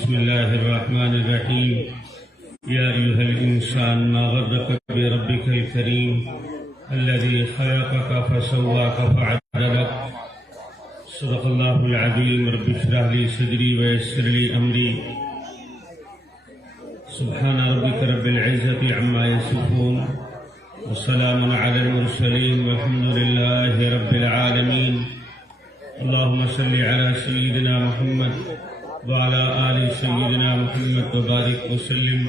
بسم الله الرحمن الرحيم يا أيها الإنسان ما غرك بربك الكريم الذي خلقك فسواك فعدلك صدق الله العظيم رب اشرح لي صدري ويسر لي أمري سبحان ربك رب العزة عما يصفون وسلام على المرسلين والحمد لله رب العالمين اللهم صل على سيدنا محمد وعلى آل سيدنا محمد وبارك وسلم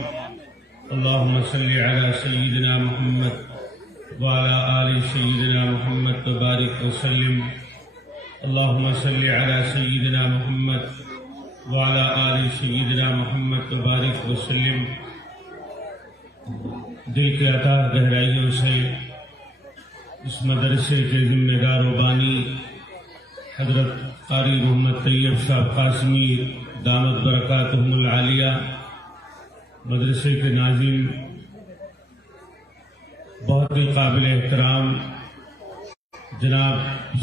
اللهم صل على سيدنا محمد وعلى آل سيدنا محمد وبارك وسلم اللهم صل على سيدنا محمد وعلى آل سيدنا محمد وبارك وسلم. دل کے عطا گہرائیوں سے اس مدرسے کے ذمہ دار و بانی حضرت قاری محمد طیب صاحب قاسمی دامت برکاتہم العالیہ، مدرسے کے ناظرین، بہت ہی قابل احترام جناب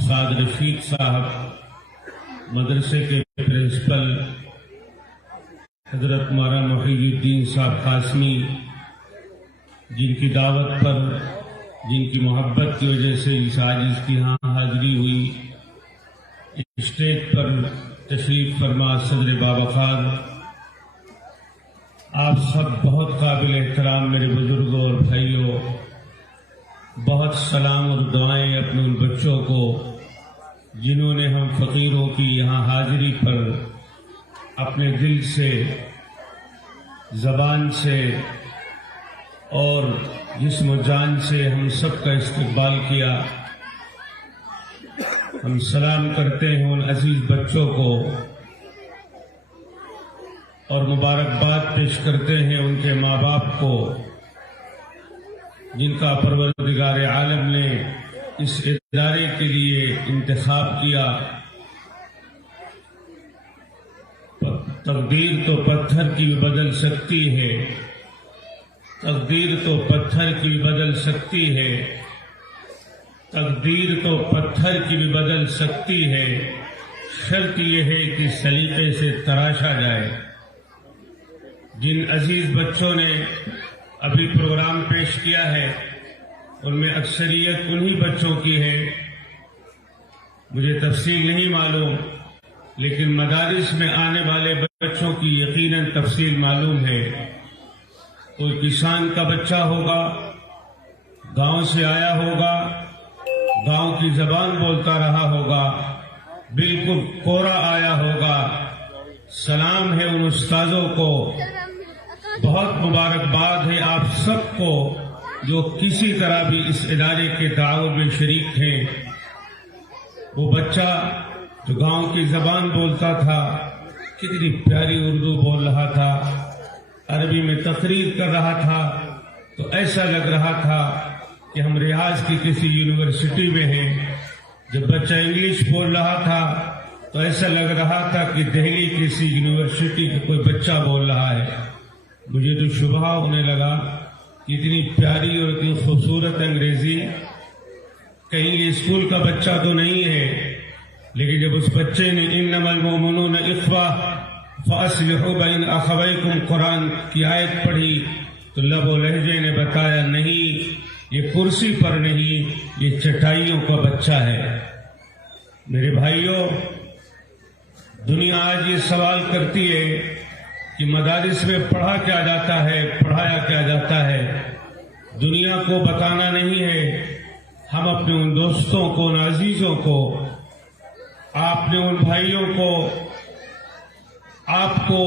سعد رشید صاحب، مدرسے کے پرنسپل حضرت مولانا محی الدین صاحب قاسمی، جن کی دعوت پر، جن کی محبت کی وجہ سے آج اس کی یہاں حاضری ہوئی، اسٹیج پر تشریف فرما صدر باوقار، آپ سب بہت قابل احترام میرے بزرگوں اور بھائیوں، بہت سلام اور دعائیں اپنے ان بچوں کو جنہوں نے ہم فقیروں کی یہاں حاضری پر اپنے دل سے، زبان سے اور جسم و جان سے ہم سب کا استقبال کیا. ہم سلام کرتے ہیں ان عزیز بچوں کو اور مبارکباد پیش کرتے ہیں ان کے ماں باپ کو جن کا پروردگار عالم نے اس ادارے کے لیے انتخاب کیا. تقدیر تو پتھر کی بھی بدل سکتی ہے، تقدیر تو پتھر کی بھی بدل سکتی ہے، تقدیر تو پتھر کی بھی بدل سکتی ہے، شرط یہ ہے کہ سلیقے سے تراشا جائے. جن عزیز بچوں نے ابھی پروگرام پیش کیا ہے ان میں اکثریت انہی بچوں کی ہے، مجھے تفصیل نہیں معلوم، لیکن مدارس میں آنے والے بچوں کی یقیناً تفصیل معلوم ہے. کوئی کسان کا بچہ ہوگا، گاؤں سے آیا ہوگا، گاؤں کی زبان بولتا رہا ہوگا، بالکل کورا آیا ہوگا. سلام ہے ان استاذوں کو، بہت مبارکباد ہے آپ سب کو جو کسی طرح بھی اس ادارے کے تعاون میں شریک ہیں. وہ بچہ جو گاؤں کی زبان بولتا تھا، کتنی پیاری اردو بول رہا تھا، عربی میں تقریر کر رہا تھا، تو ایسا لگ رہا تھا کہ ہم ریاض کی کسی یونیورسٹی میں ہیں. جب بچہ انگلش بول رہا تھا تو ایسا لگ رہا تھا کہ دہلی کسی یونیورسٹی کا کوئی بچہ بول رہا ہے. مجھے تو شبہ ہونے لگا کہ اتنی پیاری اور اتنی خوبصورت انگریزی کہیں یہ اسکول کا بچہ تو نہیں ہے. لیکن جب اس بچے نے انما المؤمنون اخوہ فاصلحوا بین اخویکم قرآن کی آیت پڑھی تو لب و لہجے نے بتایا نہیں، یہ کرسی پر نہیں، یہ چٹائیوں کا بچہ ہے. میرے بھائیوں، دنیا آج یہ سوال کرتی ہے کہ مدارس میں پڑھا کیا جاتا ہے، پڑھایا کیا جاتا ہے. دنیا کو بتانا نہیں ہے. ہم اپنے ان دوستوں کو، ان عزیزوں کو، آپ نے ان بھائیوں کو، آپ کو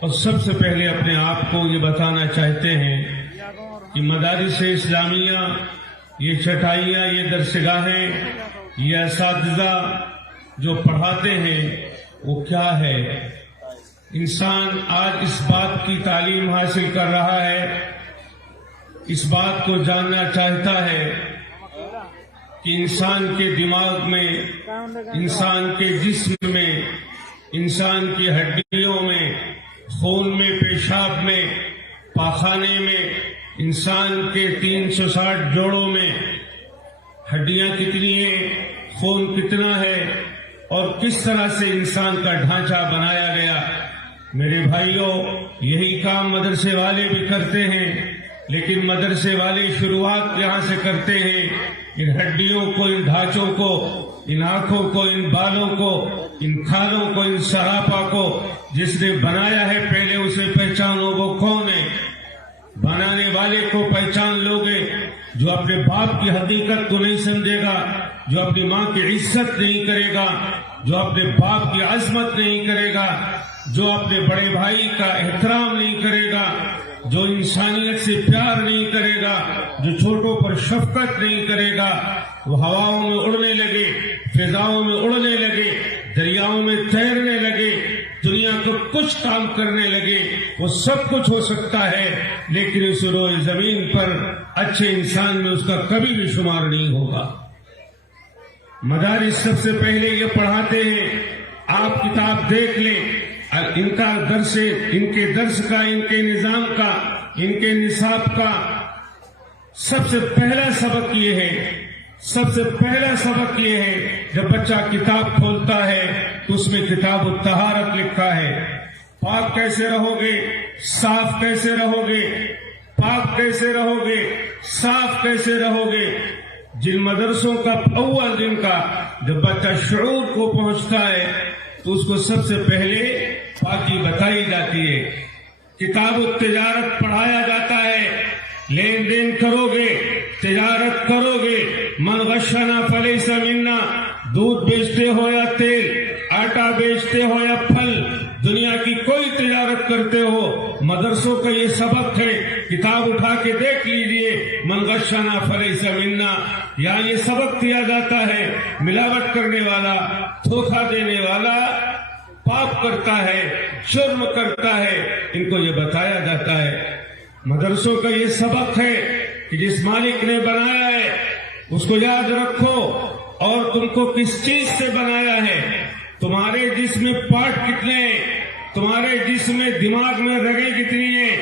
اور سب سے پہلے اپنے آپ کو یہ بتانا چاہتے ہیں کہ مدارس اسلامیہ، یہ چٹائیاں، یہ درسگاہیں، یہ اساتذہ جو پڑھاتے ہیں وہ کیا ہے. انسان آج اس بات کی تعلیم حاصل کر رہا ہے، اس بات کو جاننا چاہتا ہے کہ انسان کے دماغ میں، انسان کے جسم میں، انسان کی ہڈیوں میں، خون میں، پیشاب میں، پاخانے میں، انسان کے 360 جوڑوں میں ہڈیاں کتنی ہیں، خون کتنا ہے اور کس طرح سے انسان کا ڈھانچہ بنایا گیا. میرے بھائیوں، یہی کام مدرسے والے بھی کرتے ہیں، لیکن مدرسے والے شروعات یہاں سے کرتے ہیں۔ ان ہڈیوں کو، ان ڈھانچوں کو، ان آنکھوں کو، ان بالوں کو، ان کھالوں کو، ان سراپا کو جس نے بنایا ہے پہلے اسے پہچانو وہ کون ہے۔ بنانے والے کو پہچان لوگے، جو اپنے باپ کی حقیقت کو نہیں سمجھے گا، جو اپنی ماں کی عزت نہیں کرے گا، جو اپنے باپ کی عظمت نہیں کرے گا، جو اپنے بڑے بھائی کا احترام نہیں کرے گا، جو انسانیت سے پیار نہیں کرے گا، جو چھوٹوں پر شفقت نہیں کرے گا، وہ ہواؤں میں اڑنے لگے، فضاؤں میں اڑنے لگے، دریاؤں میں تیرنے لگے، دنیا کو کچھ کام کرنے لگے، وہ سب کچھ ہو سکتا ہے، لیکن اس روئے زمین پر اچھے انسان میں اس کا کبھی بھی شمار نہیں ہوگا۔ مدارس سب سے پہلے یہ پڑھاتے ہیں، آپ کتاب دیکھ لیں، ان کا درس، ان کے درس کا، ان کے نظام کا، ان کے نصاب کا سب سے پہلا سبق یہ ہے، سب سے پہلا سبق یہ ہے، جب بچہ کتاب کھولتا ہے تو اس میں کتاب الطہارت لکھا ہے۔ پاک کیسے رہو گے، صاف کیسے رہو گے، پاک کیسے رہو گے، صاف کیسے رہو گے۔ جن مدرسوں کا اول دن کا جب بچہ شعور کو پہنچتا ہے تو اس کو سب سے پہلے پاکی بتائی جاتی ہے، کتاب التجارت پڑھایا جاتا ہے، لین دین کرو گے، تجارت کرو گے، من غشنا فلیس منا، دودھ بیچتے ہو یا تیل، آٹا بیچتے ہو یا پھل، دنیا کی کوئی تجارت کرتے ہو، مدرسوں کا یہ سبق ہے۔ کتاب اٹھا کے دیکھ لیجئے، من غشنا فلیس منا، یہاں یہ سبق دیا جاتا ہے، ملاوٹ کرنے والا، دھوکہ دینے والا پاپ کرتا ہے، جرم کرتا ہے، ان کو یہ بتایا جاتا ہے۔ مدرسوں کا یہ سبق ہے کہ جس مالک نے بنایا ہے اس کو یاد رکھو، اور تم کو کس چیز سے بنایا ہے، تمہارے جسم میں پارٹ کتنے ہیں، تمہارے جسم میں دماغ میں رگیں کتنی ہیں،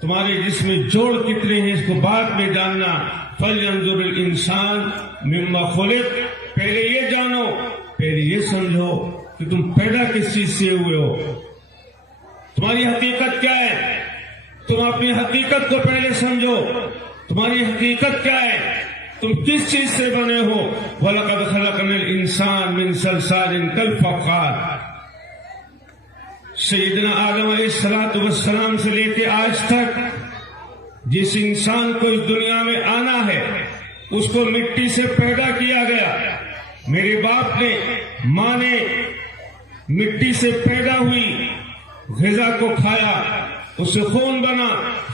تمہارے جسم میں جوڑ کتنے ہیں، اس کو بعد میں جاننا۔ فَلْيَنْظُرِ الْإِنسَانُ مِمَّا خُلِقَ، پہلے یہ جانو، پہلے یہ سمجھو کہ تم پیدا کس چیز سے ہوئے ہو، تمہاری حقیقت کیا ہے، تم اپنی حقیقت کو پہلے سمجھو، تمہاری حقیقت کیا ہے، تم کس چیز سے بنے ہو۔ وَلَقَدْ خَلَقْنَا الْإِنسَانَ مِنْ صَلْصَالٍ كَالْفَخَّارِ، سیدنا آدم علیہ السلام سے لے کے آج تک جس انسان کو اس دنیا میں آنا ہے اس کو مٹی سے پیدا کیا گیا۔ میرے باپ نے، ماں نے مٹی سے پیدا ہوئی غذا کو کھایا، اس سے خون بنا،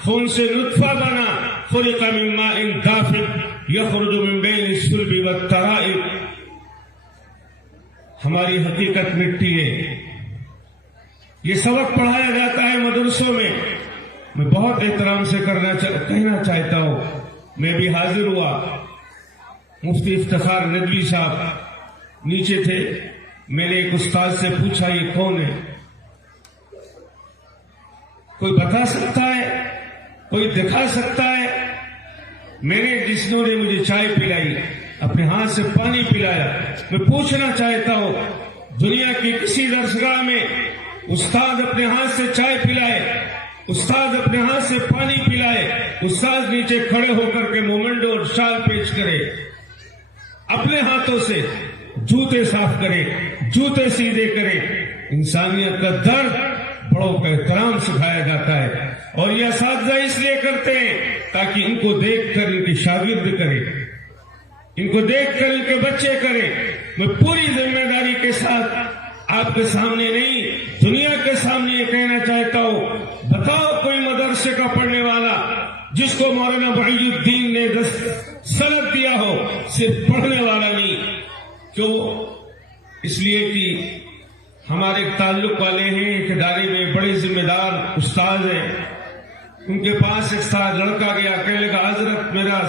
خون سے نطفہ بنا، خلق من ماء دافق یخرج من بین الصلب والترائب۔ ہماری حقیقت مٹی ہے، یہ سبق پڑھایا جاتا ہے مدرسوں میں۔ میں بہت احترام سے کہنا چاہتا ہوں، میں بھی حاضر ہوا، مفتی افتخار ندوی صاحب نیچے تھے، میں نے ایک استاد سے پوچھا یہ کون ہے، کوئی بتا سکتا ہے، کوئی دکھا سکتا ہے؟ میں نے، جسنوں نے مجھے چائے پلائی، اپنے ہاتھ سے پانی پلایا، میں پوچھنا چاہتا ہوں دنیا کی کسی درسگاہ میں استاد اپنے ہاتھ سے چائے پلائے، استاد اپنے ہاتھ سے پانی پلائے، استاد نیچے کھڑے ہو کر کے مومنڈو اور شال پیش کرے، اپنے ہاتھوں سے جوتے صاف کرے، جوتے سیدھے کرے، انسانیت کا درد، بڑوں کا احترام سکھایا جاتا ہے۔ اور یہ اساتذہ اس لیے کرتے ہیں تاکہ ان کو دیکھ کر ان کے شاگرد کرے، ان کو دیکھ کر ان کے بچے کرے۔ میں پوری ذمہ داری کے ساتھ آپ کے سامنے نہیں، دنیا کے سامنے یہ کہنا چاہتا ہوں، بتاؤ کوئی مدرسے کا پڑھنے والا جس کو مولانا بحی الدین نے سند دیا ہو، صرف پڑھنے والا نہیں۔ کیوں؟ اس لیے کہ ہمارے تعلق والے ہیں، ایک ادارے میں بڑے ذمہ دار استاد ہیں، ان کے پاس ایک ساتھ لڑکا گیا، کہنے لگا حضرت میرا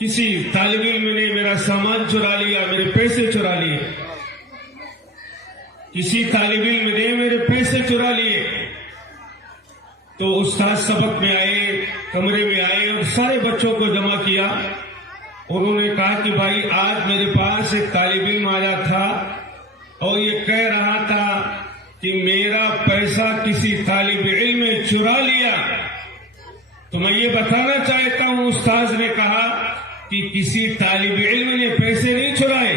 کسی طالب علم نے میرا سامان چرا لیا، میرے پیسے چرا لیے، کسی طالب علم نے میرے پیسے چرا لیے۔ تو استاد سبق میں آئے، کمرے میں آئے اور سارے بچوں کو جمع کیا، انہوں نے کہا کہ بھائی آج میرے پاس ایک طالب علم آیا تھا اور یہ کہہ رہا تھا کہ میرا پیسہ کسی طالب علم نے چرا لیا، تو میں یہ بتانا چاہتا ہوں استاذ نے کہا کہ کسی طالب علم نے پیسے نہیں چرائے،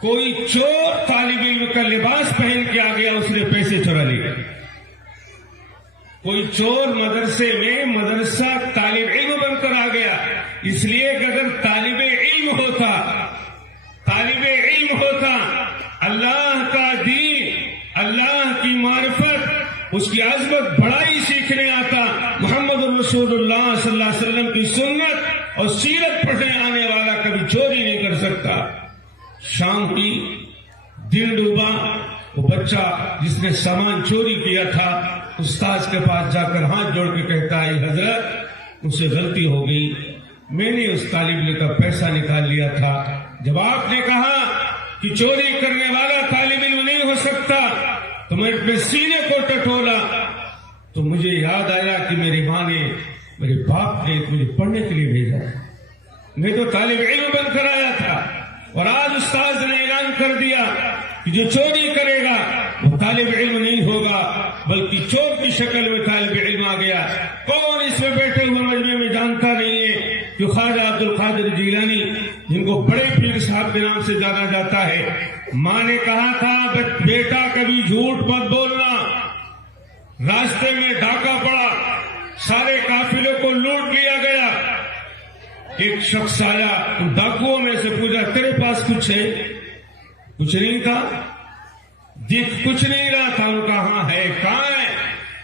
کوئی چور طالب علم کا لباس پہن کے آ گیا، اس نے پیسے چرا لیے۔ کوئی چور مدرسے میں مدرسہ طالب علم بن کر آ گیا، اس لیے کہ اگر طالب علم ہوتا اللہ کا دین، اللہ کی معرفت، اس کی عظمت بڑائی سیکھنے آتا، محمد رسول اللہ صلی اللہ علیہ وسلم کی سنت اور سیرت پڑھنے آنے والا کبھی چوری نہیں کر سکتا۔ شام کی دن ڈوبا، وہ بچہ جس نے سامان چوری کیا تھا استاذ کے پاس جا کر ہاتھ جوڑ کے کہتا ہے حضرت مجھ سے غلطی ہو گئی، میں نے اس طالب علم کا پیسہ نکال لیا تھا۔ جب آپ نے کہا کہ چوری کرنے والا طالب علم نہیں ہو سکتا تو میں اپنے سینے کو ٹٹولا، تو مجھے یاد آیا کہ میری ماں نے، میرے باپ نے مجھے پڑھنے کے لیے بھیجا، میں تو طالب علم بن کر آیا تھا، اور آج استاذ نے اعلان کر دیا کہ جو چوری کرے گا وہ طالب علم نہیں ہوگا بلکہ چور کی شکل میں طالب علم آ گیا۔ کون اس میں بیٹھے ہوئے مجمع میں جانتا نہیں ہے کہ خواجہ عبد القادر جیلانی، جن کو بڑے پیر صاحب کے نام سے جانا جاتا ہے، ماں نے کہا تھا بیٹا کبھی جھوٹ مت بولنا، راستے میں ڈاکہ پڑا، سارے قافلے کو لوٹ لیا گیا، ایک شخص آیا ان ڈاکوؤں میں سے پوچھا تیرے پاس کچھ ہے؟ کچھ نہیں تھا، دکھ کچھ نہیں رہا تھا۔ ان کا ہاں ہے، کہاں ہے؟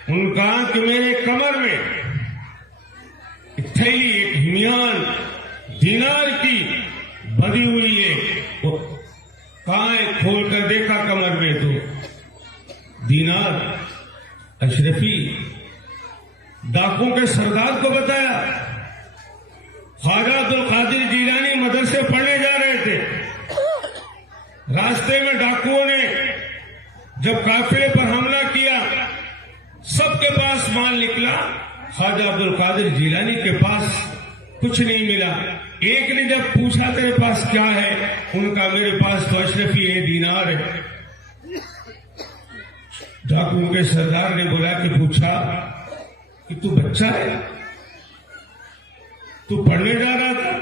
ان کا کہ میرے کمر میں ایک تھیلی، ایک ہمیان دینار کی بندھی ہوئی ہے، وہ کہاں ہے؟ کھول کر دیکھا کمر میں تو دینار۔ اشرفی ڈاکوں کے سردار کو بتایا، خواجہ عبد القادر جیلانی مدرسے پڑھنے جا رہے تھے، راستے میں ڈاکوؤں نے جب قافلے پر حملہ کیا، سب کے پاس مال نکلا، خواجہ عبد القادر جیلانی کے پاس کچھ نہیں ملا۔ ایک نے جب پوچھا تیرے پاس کیا ہے؟ ان کا میرے پاس تو اشرفی ہے، دینار ہے۔ ڈاکوؤں کے سردار نے بلا کے پوچھا کہ تو بچہ ہے، تو پڑھنے جا رہا تھا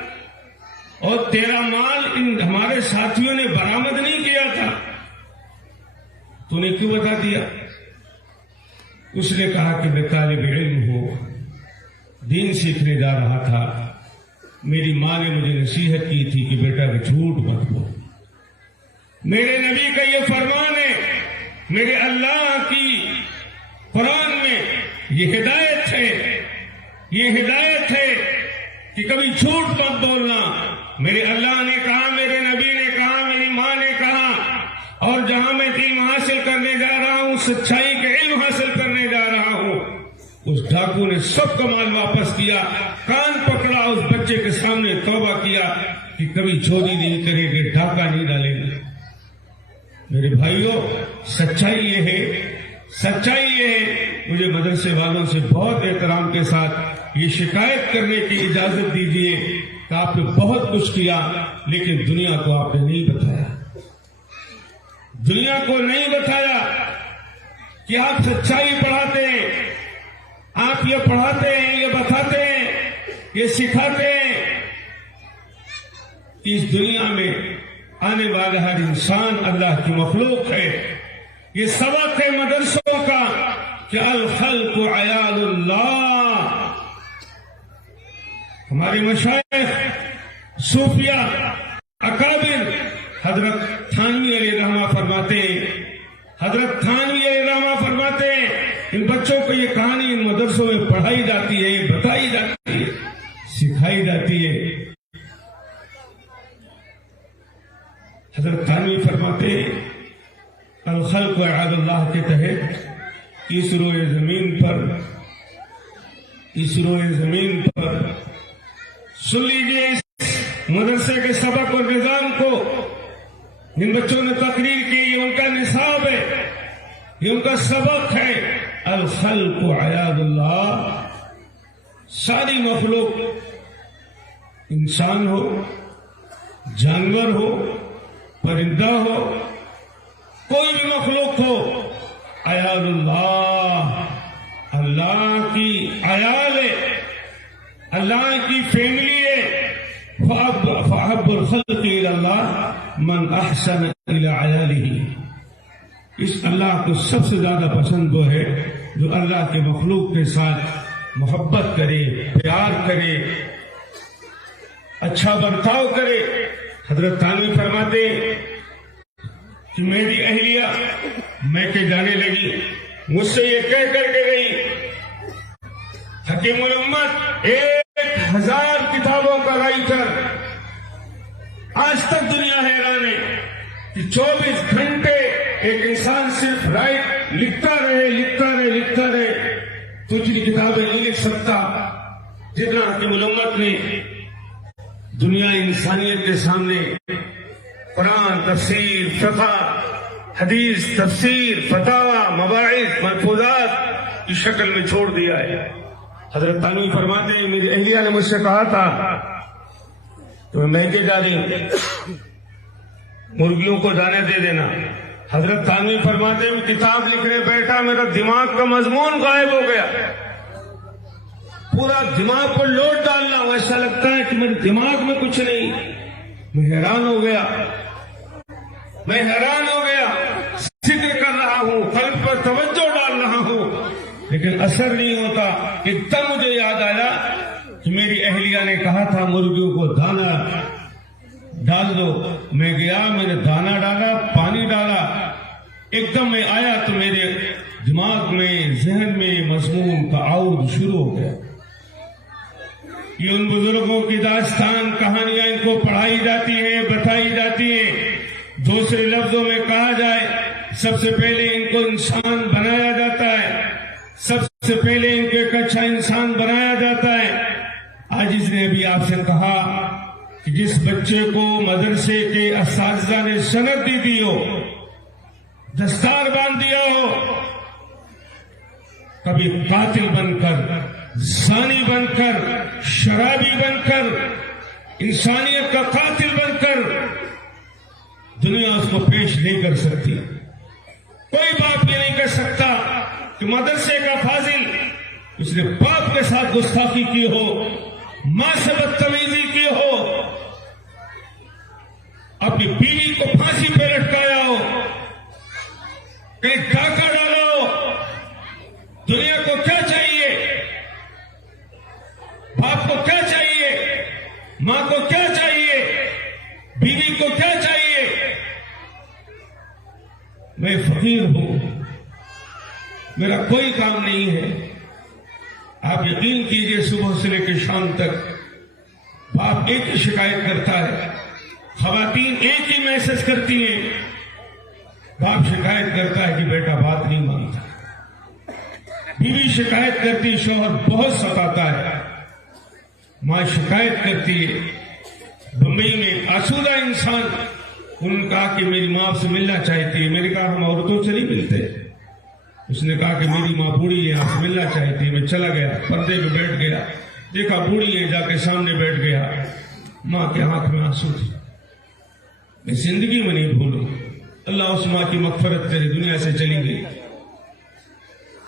اور تیرا مال ان ہمارے ساتھیوں نے برآمد نہیں کیا تھا، تو نے کیوں بتا دیا؟ اس نے کہا کہ میں طالب علم ہوں، دین سیکھنے جا رہا تھا، میری ماں نے مجھے نصیحت کی تھی کہ بیٹا جھوٹ مت بول۔ میرے نبی کا یہ فرمان ہے، میرے اللہ کی قرآن میں یہ ہدایت ہے کہ کبھی جھوٹ مت بولنا۔ میرے اللہ نے کہا، میرے نبی نے کہا، میری ماں نے کہا، اور جہاں میں دین حاصل کرنے جا رہا ہوں، سچائی کے علم حاصل کرنے جا رہا ہوں۔ اس ڈاکو نے سب کا مال واپس کیا، کان پکڑا، اس بچے کے سامنے توبہ کیا کہ کبھی چوری نہیں کریں گے، ڈاکہ نہیں ڈالیں گے۔ میرے بھائیوں، سچائی یہ ہے، مجھے مدرسے والوں سے بہت احترام کے ساتھ یہ شکایت کرنے کی اجازت دیجیے کہ آپ نے بہت کچھ کیا لیکن دنیا کو آپ نے نہیں بتایا، دنیا کو نہیں بتایا کہ آپ سچائی پڑھاتے ہیں، آپ یہ پڑھاتے ہیں، یہ بتاتے ہیں، یہ سکھاتے ہیں کہ اس دنیا میں آنے والا ہر انسان اللہ کی مخلوق ہے۔ یہ سبق ہے مدرسوں کا کہ الخلق عیال اللہ۔ ہمارے مشائخ صوفیہ اکابر حضرت تھانوی علیہ رحمہ فرماتے ہیں، ان بچوں کو یہ کہانی ان مدرسوں میں پڑھائی جاتی ہے، بتائی جاتی ہے، سکھائی جاتی ہے۔ حضرت تھانوی فرماتے ہیں الخلق عیال اللہ کے تحت اس روئے زمین پر سن لیجیے اس مدرسے کے سبق اور نظام کو۔ جن بچوں نے تقریر کی، یہ ان کا نصاب ہے، یہ ان کا سبق ہے۔ الخلق عیال اللہ، ساری مخلوق، انسان ہو، جانور ہو، پرندہ ہو، کوئی بھی مخلوق ہو، عیال اللہ، اللہ کی عیال ہے، اللہ کی فیملی ہے۔ فَأَحَبُّ الْخَلْقِ إِلَى اللَّهِ مَنْ أَحْسَنَ إِلَى عَيَالِهِ۔ اس اللہ کو سب سے زیادہ پسند وہ ہے جو اللہ کے مخلوق کے ساتھ محبت کرے، پیار کرے، اچھا برتاؤ کرے۔ حضرت تھانوی فرماتے کہ میری اہلیہ میں کے جانے لگی، مجھ سے یہ کہہ کر کے گئی، حکیم الامت 1000 کتابوں کا رائٹر، آج تک دنیا حیران ہے کہ 24 گھنٹے ایک انسان صرف لکھتا رہے تو اتنی کتابیں نہیں لکھ سکتا جتنا حکیم الامت نے دنیا انسانیت کے سامنے قرآن، تفسیر، فقہ، حدیث، تفسیر، فتاوی، مباحث، ملفوظات کی شکل میں چھوڑ دیا ہے۔ حضرت تھانوی فرماتے ہیں میری اہلیہ نے مجھ سے کہا تھا تو میں کے جا رہی مرغیوں کو دانے دے دینا۔ حضرت تھانوی فرماتے ہیں کتاب لکھنے بیٹھا، میرا دماغ کا مضمون غائب ہو گیا، پورا دماغ پر لوڈ ڈالنا، ایسا لگتا ہے کہ میرے دماغ میں کچھ نہیں۔ میں حیران ہو گیا، ذکر کر رہا ہوں، قلب پر توجہ ڈال رہا ہوں، لیکن اثر نہیں ہوتا۔ ایک دم مجھے یاد آیا کہ میری اہلیہ نے کہا تھا مرغیوں کو دانا ڈال دو۔ میں گیا، میں نے دانا ڈالا، پانی ڈالا، ایک دم میں آیا تو میرے دماغ میں، ذہن میں مضمون کا عود شروع ہو گیا۔ یہ ان بزرگوں کی داستان، کہانیاں ان کو پڑھائی جاتی ہیں، بتائی جاتی ہیں۔ دوسرے لفظوں میں کہا جائے، سب سے پہلے ان کو انسان بنایا جاتا ہے، سب سے پہلے ان کو ایک اچھا انسان بنایا جاتا ہے۔ آج اس نے ابھی آپ سے کہا کہ جس بچے کو مدرسے کے اساتذہ نے سند دی ہو، دستار باندھ دیا ہو، کبھی قاتل بن کر، زانی بن کر، شرابی بن کر، انسانیت کا قاتل بن کر دنیا اس کو پیش نہیں کر سکتی۔ کوئی باپ یہ نہیں کہہ سکتا کہ مدرسے کا فاضل اس نے باپ کے ساتھ گستاخی کی ہو، ماں سے بدتمیزی کی ہو، اپنی بیوی کو پھانسی پہ لٹکایا ہو، کہیں ڈاکہ ڈالا ہو۔ دنیا کو کیا چاہیے؟ باپ کو کیا چاہیے؟ ماں کو کیا چاہیے؟ بیوی کو کیا چاہیے؟ میں فقیر ہوں، میرا کوئی کام نہیں ہے۔ آپ یقین کیجئے صبح سے لے کے شام تک باپ ایک ہی شکایت کرتا ہے، خواتین ایک ہی میسج کرتی ہیں، باپ شکایت کرتا ہے کہ بیٹا بات نہیں مانتا، بیوی شکایت کرتی شوہر بہت ستاتا ہے، ماں شکایت کرتی ہے۔ بمبئی میں آسودہ انسان، انہوں نے کہا کہ میری ماں سے ملنا چاہتی ہے۔ میں نے کہا ہم عورتوں سے نہیں ملتے۔ اس نے کہا کہ میری ماں بوڑھی ہے، آپ سے ملنا چاہتی ہے۔ میں چلا گیا، پردے پہ بیٹھ گیا، دیکھا بوڑھی ہے، جا کے سامنے بیٹھ گیا، ماں کے ہاتھ میں آنسو تھی۔ میں زندگی میں نہیں بھولوں، اللہ اس ماں کی مغفرت کرے، دنیا سے چلی گئی۔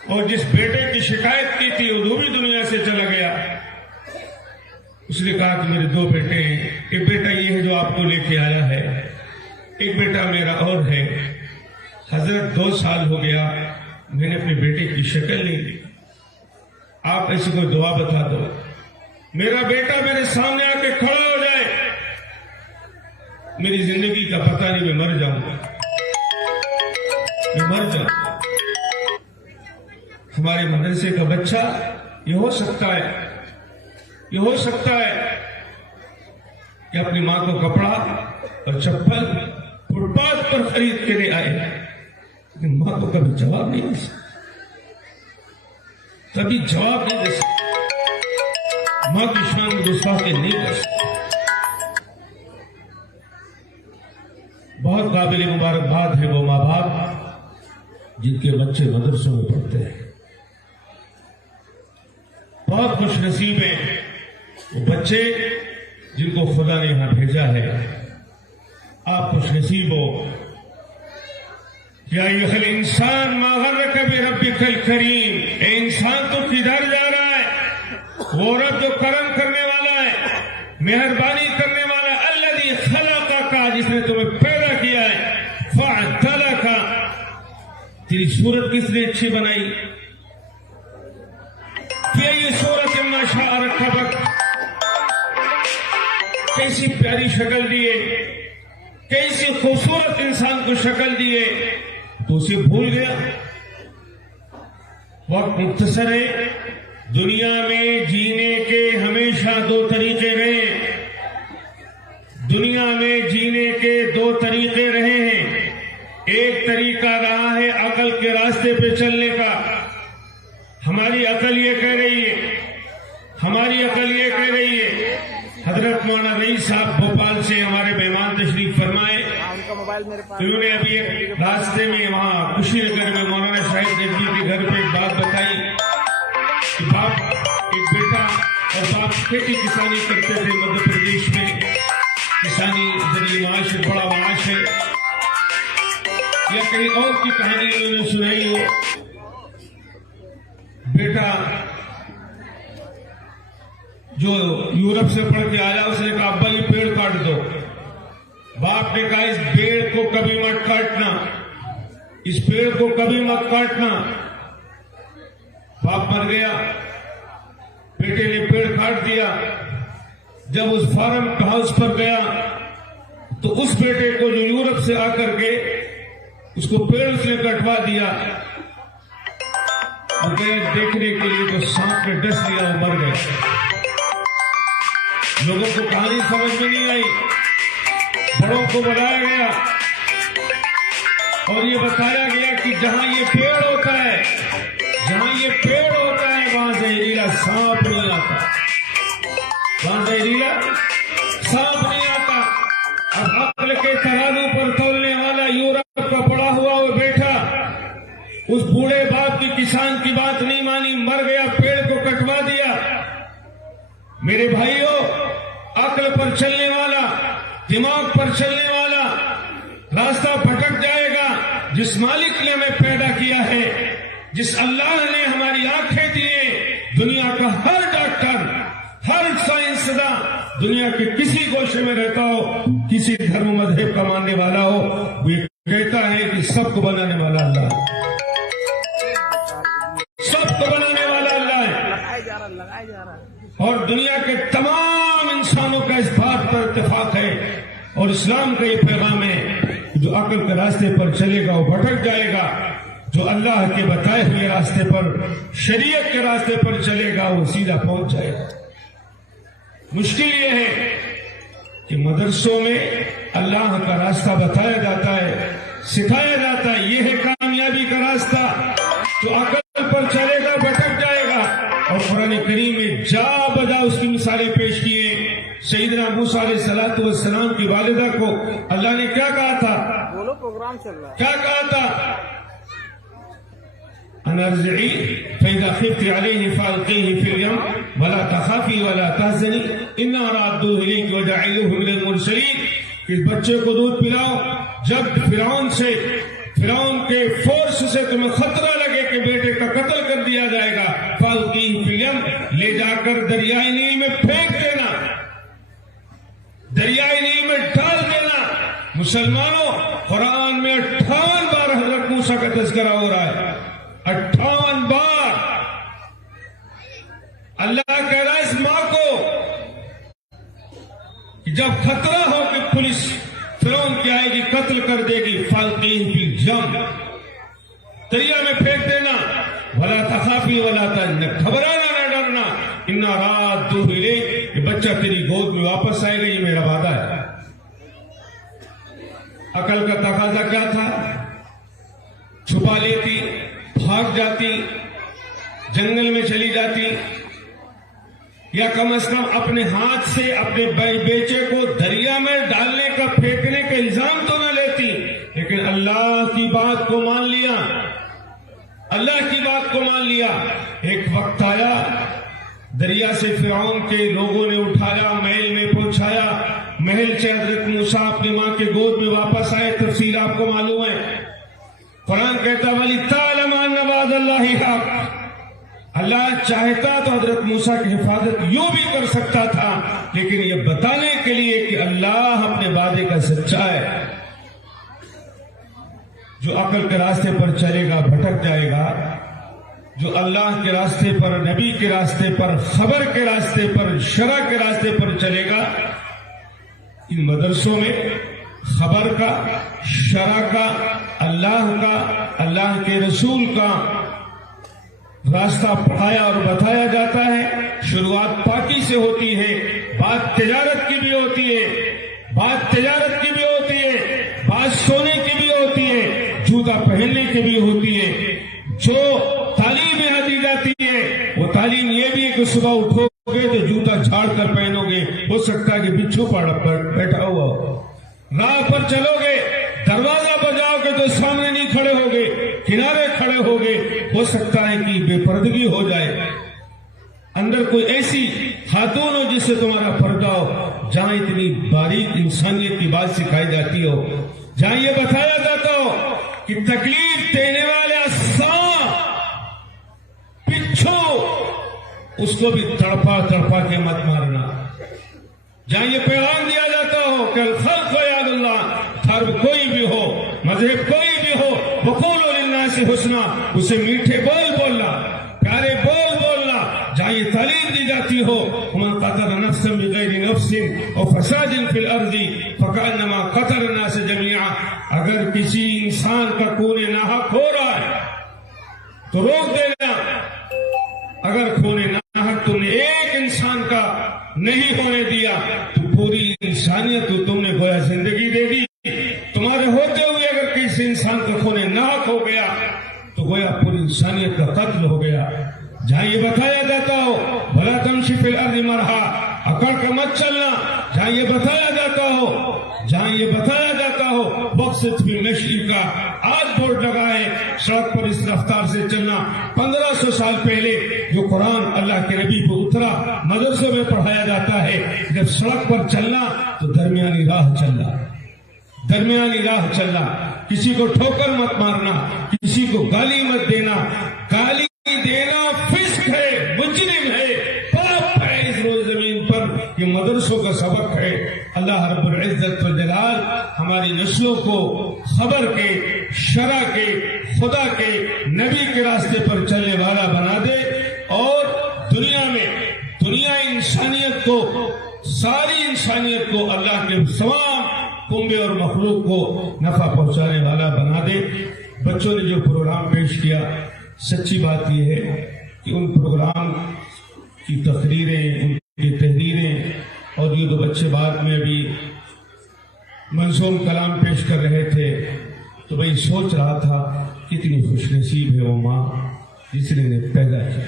اور جس بیٹے کی شکایت کی تھی وہ بھی دنیا سے چلا گیا۔ اس نے کہا کہ میرے 2 بیٹے ہیں، ایک بیٹا یہ ہے جو آپ کو لے کے آیا ہے، ایک بیٹا میرا اور ہے۔ حضرت 2 سال ہو گیا میں نے اپنے بیٹے کی شکل نہیں دی، آپ ایسی کوئی دعا بتا دو، میرا بیٹا میرے سامنے آ کے کھڑا ہو جائے، میری زندگی کا پتہ نہیں، میں مر جاؤں گا، میں مر جاؤں گا۔ ہمارے مدرسے کا بچہ یہ ہو سکتا ہے کہ اپنی ماں کو کپڑا اور چپل فٹ پاتھ پر خرید کے لے آئے، لیکن ماں کو کبھی جواب نہیں دے سکتا، کبھی جواب نہیں دے سکتا، ماں کی شان گستاخی نہیں کر سکتا۔ بہت قابل مبارکباد ہے وہ ماں باپ جن کے بچے مدرسوں میں پڑھتے ہیں، بہت خوش نصیب ہیں وہ بچے جن کو خدا نے یہاں بھیجا ہے۔ آپ خوش نصیب ہو یا ایھا الانسان ما غرک بربک الکریم، اے انسان تو کدھر جا رہا ہے؟ وہ رب جو کرم کرنے والا ہے، مہربانی کرنے والا ہے، الذی خلقک، جس نے تمہیں پیدا کیا ہے، فعدلک، تیری صورت کس نے اچھی بنائی، یہ صورت ما شاء رکبک، کیسی پیاری شکل دیے، کیسی خوبصورت انسان کو شکل دیے، تو اسے بھول گیا۔ وقت مختصر ہے، دنیا میں جینے کے ہمیشہ دو طریقے رہے ہیں، دنیا میں جینے کے دو طریقے رہے ہیں۔ ایک طریقہ رہا ہے عقل کے راستے پہ چلنے کا، ہماری عقل یہ کہہ رہی ہے، ہماری عقل یہ کہہ رہی ہے۔ حضرت مولانا رئیس صاحب بھوپال سے ہمارے مہمان تشریف فرمائے، انہوں نے ابھی ایک راستے میں وہاں کشی نگر میں مولانا شاہد نقوی کے گھر پہ ایک بات بتائی کہ باپ، ایک بیٹا اور باپ کھیتی کسانی کرتے تھے مدھیہ پردیش میں، کسانی ذریعے معاش بڑا معاش ہے، یا کہیں اور کی کہانی انہوں نے سنائی ہو۔ بیٹا جو یورپ سے پڑھ کے آیا، اس نے کہا ابا یہ پیڑ کاٹ دو۔ باپ نے کہا اس پیڑ کو کبھی مت کاٹنا، اس پیڑ کو کبھی مت کاٹنا۔ باپ مر گیا، بیٹے نے پیڑ کاٹ دیا۔ جب اس فارم ہاؤس پر گیا تو اس بیٹے کو جو یورپ سے آ کر کے اس کو پیڑ اس نے کٹوا دیا، اور گئے دیکھنے کے لیے تو سانپ نے ڈس لیا اور مر گئے۔ لوگوں کو کہانی سمجھ میں نہیں آئی، بڑوں کو بتایا گیا اور یہ بتایا گیا کہ جہاں یہ پیڑ ہوتا ہے، جہاں یہ پیڑ ہوتا ہے وہاں زہریلا سانپ نہیں آتا، وہاں زہریلا سانپ نہیں آتا۔ اب عقل کے ترازو پر تولنے والا یورپ کا پڑا ہوا وہ بیٹا اس بوڑھے باپ کی کسان کی بات نہیں مانی، مر گیا، پیڑ کو کٹوا دیا۔ میرے بھائیوں، عقل پر چلنے والا، دماغ پر چلنے والا راستہ بھٹک جائے گا۔ جس مالک نے ہمیں پیدا کیا ہے، جس اللہ نے ہماری آنکھیں دیے، دنیا کا ہر ڈاکٹر، ہر سائنسداں دنیا کے کسی گوشے میں رہتا ہو، کسی دھرم مذہب کا ماننے والا ہو، وہ یہ کہتا ہے کہ سب کو بنانے والا اللہ ہے، سب کو بنانے والا اللہ ہے۔ اور دنیا کے تمام انسانوں کا اس بات پر اتفاق ہے، اور اسلام کا یہ پیغام ہے کہ جو عقل کے راستے پر چلے گا وہ بھٹک جائے گا، جو اللہ کے بتائے ہوئے راستے پر، شریعت کے راستے پر چلے گا وہ سیدھا پہنچ جائے گا۔ مشکل یہ ہے کہ مدرسوں میں اللہ کا راستہ بتایا جاتا ہے، سکھایا جاتا ہے، یہ ہے کامیابی کا راستہ، جو عقل پر چلے گا بھٹک جائے گا۔ اور قرآن کریم میں جا بجا اس کی مثالیں پیش کیے۔ سیدنا موسیٰ علیہ السلام کی والدہ کو اللہ نے کیا کہا تھا؟ بولو، پروگرام چل رہا ہے، کیا کہا تھا؟ انرجعی فإذا خفت علیہ فألقیہ فی الیم ولا تخافی ولا تحزنی انا رادوہ الیک وجاعلوہ من المرسلین۔ اس بچے کو دودھ پلاؤ، جب فرعون کے فورس سے تمہیں خطرہ لگے کہ بیٹے کا قتل کر دیا جائے گا، فألقیہ فی الیم، لے جا کر دریائے نیل میں پھینک دینا، دریائے نیل میں ڈال دینا۔ مسلمانوں، قرآن میں 58 بار حضرت موسیٰ کا تذکرہ ہو رہا ہے، 58 بار اللہ کہہ رہا ہے اس ماں کو کہ جب خطرہ ہو کہ پولیس فرعون کی آئے گی قتل کر دے گی، فالقیہ فی الجم، دریا میں پھینک دینا، ولا تخافی ولا تحزنی، گھبرانا نہ ڈرنا، انا رادوہ الیک، یہ بچہ تیری گود میں واپس آئے گا، یہ میرا وعدہ ہے۔ عقل کا تقاضا کیا تھا؟ چھپا لیتی، بھاگ جاتی، جنگل میں چلی جاتی، یا کم از کم اپنے ہاتھ سے اپنے بیچے کو دریا میں ڈالنے کا، پھینکنے کا الزام تو نہ لیتی۔ لیکن اللہ کی بات کو مان لیا، اللہ کی بات کو مان لیا۔ ایک وقت آیا، دریا سے فرعون کے لوگوں نے اٹھایا، محل میں پہنچایا، محل سے حضرت موسیٰ اپنی ماں کے گود میں واپس آئے، تفصیل آپ کو معلوم ہے۔ کہتا ولی تعلم ان وعد اللہ حق، اللہ چاہتا تو حضرت موسیٰ کی حفاظت یوں بھی کر سکتا تھا، لیکن یہ بتانے کے لیے کہ اللہ اپنے وعدے کا سچا ہے۔ جو عقل کے راستے پر چلے گا بھٹک جائے گا، جو اللہ کے راستے پر، نبی کے راستے پر، خبر کے راستے پر، شرع کے راستے پر چلے گا۔ ان مدرسوں میں خبر کا، شرع کا، اللہ کا، اللہ کے رسول کا راستہ پڑھایا اور بتایا جاتا ہے۔ شروعات پاکی سے ہوتی ہے، بات تجارت کی بھی ہوتی ہے، بات تجارت کی بھی ہوتی ہے، بات سونے کی بھی ہوتی ہے، جوتا پہننے کی بھی ہوتی ہے۔ جو تعلیم یہاں دی جاتی ہے وہ تعلیم یہ بھی ہے کہ صبح اٹھو گے تو جوتا جھاڑ کر پہنو گے، ہو سکتا ہے کہ بچھو پر بیٹھا ہوا ہو۔ راہ پر چلو گے، دروازہ بجاؤ گے تو سامنے نہیں کھڑے ہوگے، کنارے کھڑے ہوگے، ہو سکتا ہے کہ بے پردگی ہو جائے، اندر کوئی ایسی خاتون ہو جس سے تمہارا پردہ ہو، جہاں اتنی باریک انسانیت کی بات سکھائی جاتی ہو، جہاں یہ بتایا جاتا ہو کہ تکلیف دینے والے پچھو اس کو بھی تڑپا تڑپا کے مت مارنا، جہاں یہ پیغام دیا جاتا ہو کہ الخلق یاد اللہ، دھرم کوئی بھی ہو، مذہب کوئی بھی ہو، وقولوا للناس حسنا، اسے میٹھے بول بولنا، پیارے بول بولنا، جہاں یہ تعلیم دی جاتی ہو ومن قتل نفسا بغیر نفس او فساد فی الارض فکأنما قتل الناس جميعا، اگر کسی انسان کا خون ناحق ہو رہا ہے تو روک دینا، اگر خون ناحق تم نے ایک انسان کا نہیں ہونے دیا تو پوری انسانیت کو تم نے گویا زندگی دے دی، تمہارے ہوتے ہوئے اگر کسی انسان کا خون ناحق ہو گیا تو گویا پوری انسانیت کا قتل ہو گیا۔ جہاں یہ بتایا جاتا ہو بھلا تمشی فی الارض مرحا، اکڑ کر مت چلنا، جہاں یہ بتایا جاتا ہو، جہاں یہ بتایا جاتا ہو وقت فی مشی کا، آج بورڈ لگا ہے سڑک پر اس رفتار سے چلنا۔ 1500 سال پہلے جو قرآن اللہ کے نبی کو اترا مدرسوں میں پڑھایا جاتا ہے، جب سڑک پر چلنا تو درمیانی راہ چلنا، درمیانی راہ چلنا، کسی کو ٹھوکر مت مارنا، کسی کو گالی مت دینا، گالی دینا فسق ہے، مجرم ہے، پاپ ہے اس روز زمین پر، یہ مدرسوں کا سبق ہے۔ اللہ رب العزت والجلال ہماری نسلوں کو خبر کے، شرع کے، خدا کے، نبی کے راستے پر چلنے والا بنا دے، اور دنیا میں، دنیا انسانیت کو، ساری انسانیت کو اللہ کے تمام کنبے اور مخلوق کو نفع پہنچانے والا بنا دے۔ بچوں نے جو پروگرام پیش کیا، سچی بات یہ ہے کہ ان پروگرام کی تقریریں، ان کی تحریریں، اور یہ دو بچے بعد میں بھی منظوم کلام پیش کر رہے تھے، تو میں سوچ رہا تھا کتنی خوش نصیب ہے وہ ماں جس نے انہیں پیدا کیا،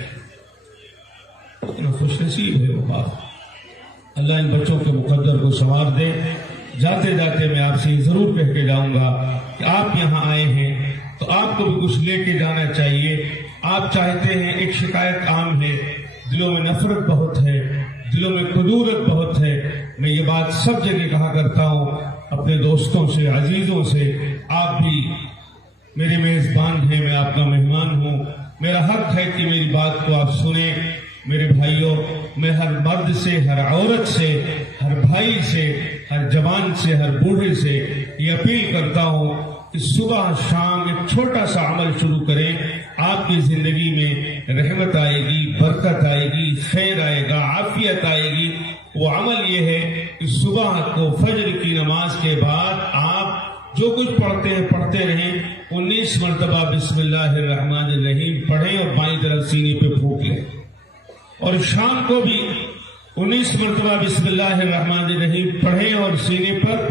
کتنا خوش نصیب ہے وہ باپ۔ اللہ ان بچوں کے مقدر کو سنوار دے۔ جاتے جاتے میں آپ سے ضرور کہہ کے جاؤں گا کہ آپ یہاں آئے ہیں تو آپ کو بھی کچھ لے کے جانا چاہیے۔ آپ چاہتے ہیں، ایک شکایت عام ہے، دلوں میں نفرت بہت ہے، دلوں میں کدورت بہت ہے۔ میں یہ بات سب جگہ کہا کرتا ہوں اپنے دوستوں سے، عزیزوں سے، آپ بھی میرے میزبان ہیں، میں آپ کا مہمان ہوں، میرا حق ہے کہ میری بات کو آپ سنیں۔ میرے بھائیوں، میں ہر مرد سے، ہر عورت سے، ہر بھائی سے، ہر جوان سے، ہر بوڑھے سے یہ اپیل کرتا ہوں کہ صبح شام ایک چھوٹا سا عمل شروع کریں، آپ کی زندگی میں رحمت آئے گی، برکت آئے گی، خیر آئے گا، عافیت آئے گی۔ وہ عمل یہ ہے کہ صبح کو فجر کی نماز کے بعد آپ جو کچھ پڑھتے ہیں پڑھتے رہیں، 19 مرتبہ بسم اللہ الرحمن الرحیم پڑھیں اور بائیں طرف سینے پہ پھونک لیں، اور شام کو بھی 19 مرتبہ بسم اللہ الرحمن الرحیم پڑھیں اور سینے پر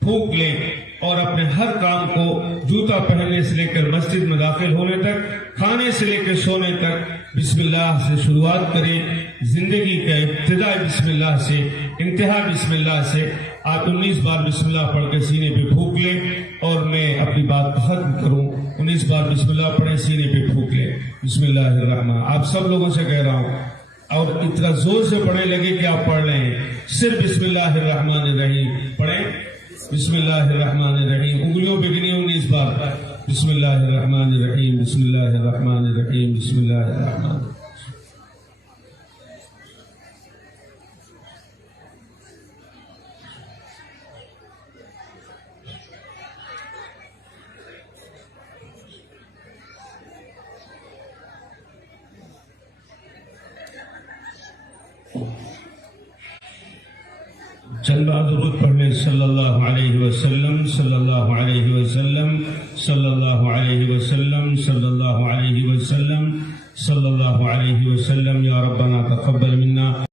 پھونک لیں، اور اپنے ہر کام کو جوتا پہننے سے لے کر مسجد میں داخل ہونے تک، کھانے سے لے کر سونے تک بسم اللہ سے شروعات کریں۔ زندگی کا ابتدا بسم اللہ سے، انتہا بسم اللہ سے۔ آپ 19 بار بسم اللہ پڑھ کے سینے پہ پھونک لیں، اور میں اپنی بات ختم کروں۔ 19 بار بسم اللہ پڑھیں، سینے پہ پھونک لیں، بسم اللہ الرحمن۔ آپ سب لوگوں سے کہہ رہا ہوں، اور اتنا زور سے پڑھنے لگے کہ آپ پڑھ رہے ہیں، صرف بسم اللہ الرحمن الرحیم پڑھیں، بسم اللہ الرحمن الرحیم، انگلیوں پہ گنی 19 بار، بسم اللہ الرحمن الرحیم بسم اللہ الرحمن الرحیم بسم اللہ الرحمن الرحیم. چند بار درود پڑھ لیں صلی اللہ علیہ وسلم صلی اللہ علیہ وسلم صلی اللہ علیہ وسلم صلی اللہ علیہ وسلم صلی اللہ علیہ وسلم. یا ربنا تقبل منا